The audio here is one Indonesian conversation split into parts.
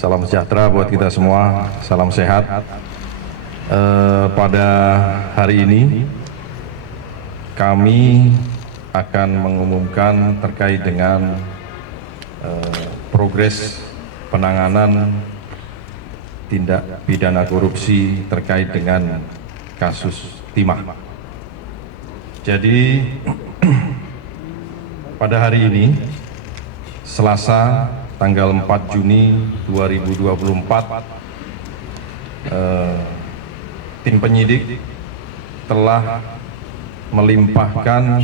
Salam sejahtera buat kita semua, salam sehat. Pada hari ini kami akan mengumumkan terkait dengan progres penanganan tindak pidana korupsi terkait dengan kasus timah. Jadi pada hari ini, Selasa tanggal 4 Juni 2024, tim penyidik telah melimpahkan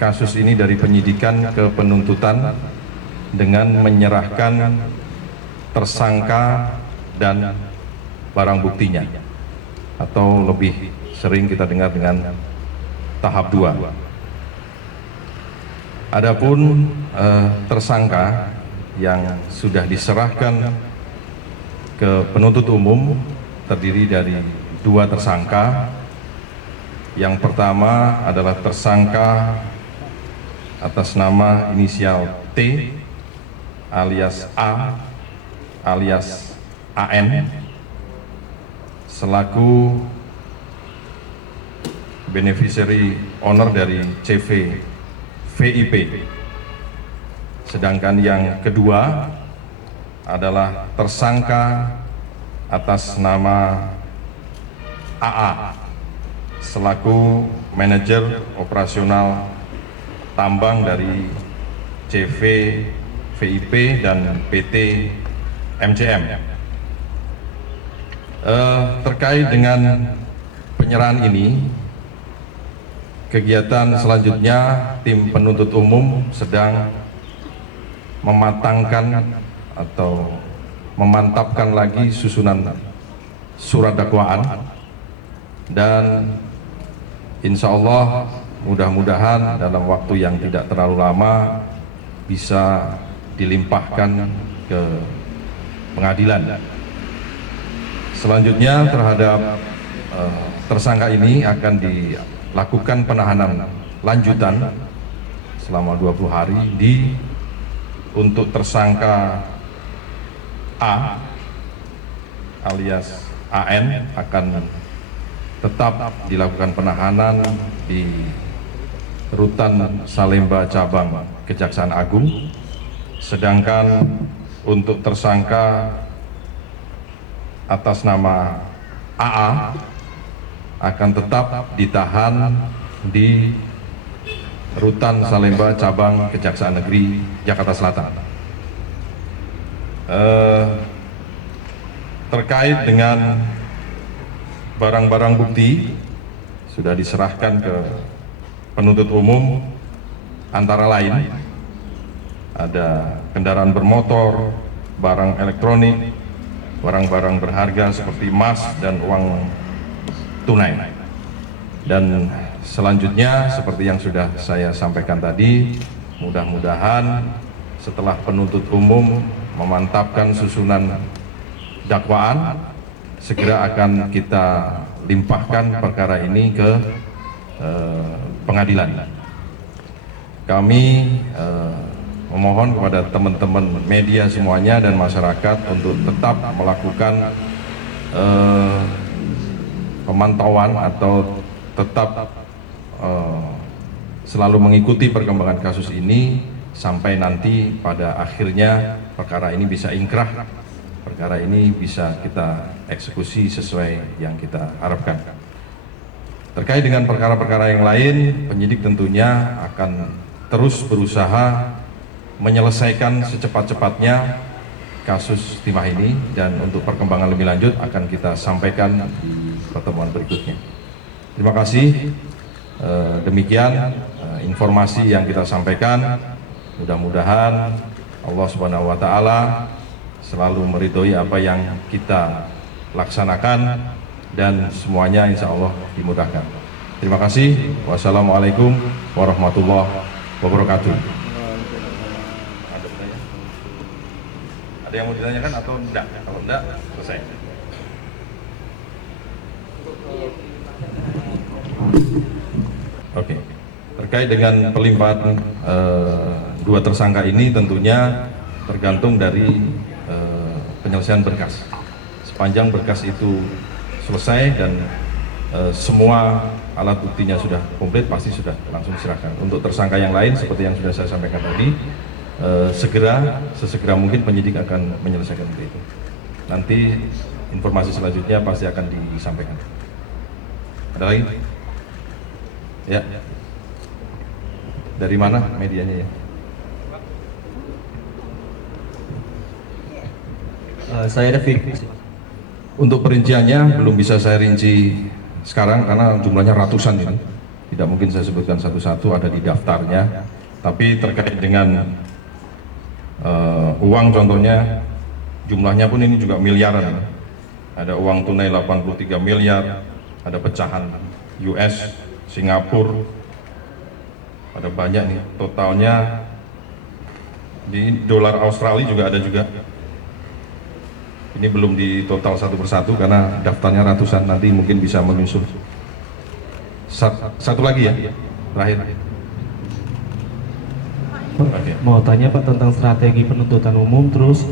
kasus ini dari penyidikan ke penuntutan dengan menyerahkan tersangka dan barang buktinya, atau lebih sering kita dengar dengan tahap 2. Adapun tersangka yang sudah diserahkan ke penuntut umum terdiri dari 2 tersangka. Yang pertama adalah tersangka atas nama inisial T alias A alias AN selaku beneficiary owner dari CV VIP. Sedangkan yang kedua adalah tersangka atas nama AA selaku manajer operasional tambang dari CV VIP dan PT MCM. Terkait dengan penyerahan ini, kegiatan selanjutnya tim penuntut umum sedang mematangkan atau memantapkan lagi susunan surat dakwaan, dan insya Allah mudah-mudahan dalam waktu yang tidak terlalu lama bisa dilimpahkan ke pengadilan. Selanjutnya terhadap tersangka ini akan dilakukan penahanan lanjutan selama 20 hari untuk tersangka A alias AN akan tetap dilakukan penahanan di Rutan Salemba Cabang Kejaksaan Agung. Sedangkan untuk tersangka atas nama AA akan tetap ditahan di Rutan Salemba Cabang Kejaksaan Negeri Jakarta Selatan. Terkait dengan barang-barang bukti sudah diserahkan ke penuntut umum, antara lain ada kendaraan bermotor, barang elektronik, barang-barang berharga seperti emas dan uang tunai. Dan selanjutnya seperti yang sudah saya sampaikan tadi, mudah-mudahan setelah penuntut umum memantapkan susunan dakwaan, segera akan kita limpahkan perkara ini ke pengadilan. Kami memohon kepada teman-teman media semuanya dan masyarakat untuk tetap melakukan pemantauan atau tetap selalu mengikuti perkembangan kasus ini sampai nanti pada akhirnya perkara ini bisa ingkrah, perkara ini bisa kita eksekusi sesuai yang kita harapkan. Terkait dengan perkara-perkara yang lain, penyidik tentunya akan terus berusaha menyelesaikan secepat-cepatnya kasus timah ini, dan untuk perkembangan lebih lanjut akan kita sampaikan di pertemuan berikutnya. Terima kasih. Demikian informasi yang kita sampaikan. Mudah-mudahan Allah Subhanahu wa Ta'ala selalu meridhoi apa yang kita laksanakan dan semuanya insya Allah dimudahkan. Terima kasih. Wassalamualaikum warahmatullahi wabarakatuh. Ada yang mau ditanyakan atau enggak? Kalau enggak, selesai. Oke. Terkait dengan pelimpahan 2 tersangka ini, tentunya tergantung dari penyelesaian berkas. Sepanjang berkas itu selesai dan semua alat buktinya sudah komplit, pasti sudah langsung diserahkan. Untuk tersangka yang lain seperti yang sudah saya sampaikan tadi, sesegera mungkin penyidik akan menyelesaikan itu. Nanti informasi selanjutnya pasti akan disampaikan. Ada lagi? Ya. Dari mana medianya ya? Saya David. Untuk perinciannya belum bisa saya rinci sekarang karena jumlahnya ratusan ini. Tidak mungkin saya sebutkan satu-satu, ada di daftarnya. Tapi terkait dengan uang contohnya, jumlahnya pun ini juga miliaran. Ada uang tunai 83 miliar, ada pecahan US, Singapura, ada banyak nih. Totalnya di dolar Australia juga ada juga. Ini belum di total satu persatu karena daftarnya ratusan, nanti mungkin bisa menyusul. Satu lagi ya, terakhir. Mau tanya Pak tentang strategi penuntutan umum, terus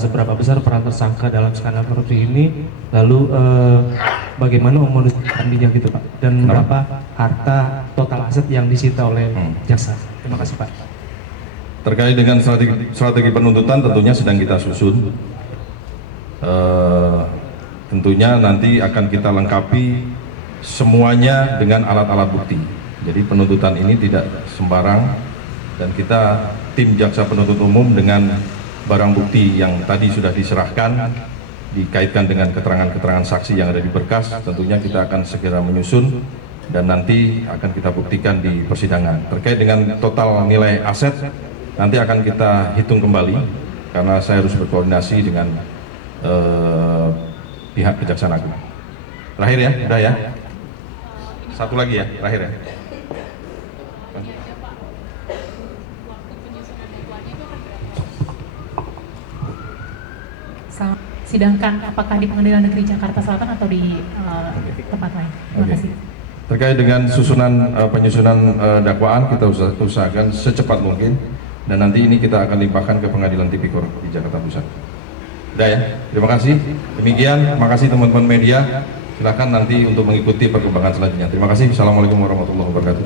seberapa besar peran tersangka dalam skandal korupsi ini, lalu bagaimana modus operandinya gitu Pak, dan berapa harta total aset yang disita oleh jaksa. Terima kasih Pak. Terkait dengan strategi penuntutan tentunya sedang kita susun. Tentunya nanti akan kita lengkapi semuanya dengan alat-alat bukti. Jadi penuntutan ini tidak sembarang, dan kita tim jaksa penuntut umum dengan barang bukti yang tadi sudah diserahkan dikaitkan dengan keterangan-keterangan saksi yang ada di berkas, tentunya kita akan segera menyusun dan nanti akan kita buktikan di persidangan. Terkait dengan total nilai aset nanti akan kita hitung kembali karena saya harus berkoordinasi dengan pihak Kejaksaan Agung. Terakhir ya, udah ya. Satu lagi ya, terakhir ya. Sidangkan apakah di Pengadilan Negeri Jakarta Selatan atau di tempat lain? Terima kasih. Terkait dengan penyusunan dakwaan, kita usahakan secepat mungkin, dan nanti ini kita akan limpahkan ke Pengadilan Tipikor di Jakarta Pusat. Udah ya, terima kasih. Demikian, terima kasih teman-teman media. Silakan nanti untuk mengikuti perkembangan selanjutnya. Terima kasih. Assalamualaikum warahmatullahi wabarakatuh.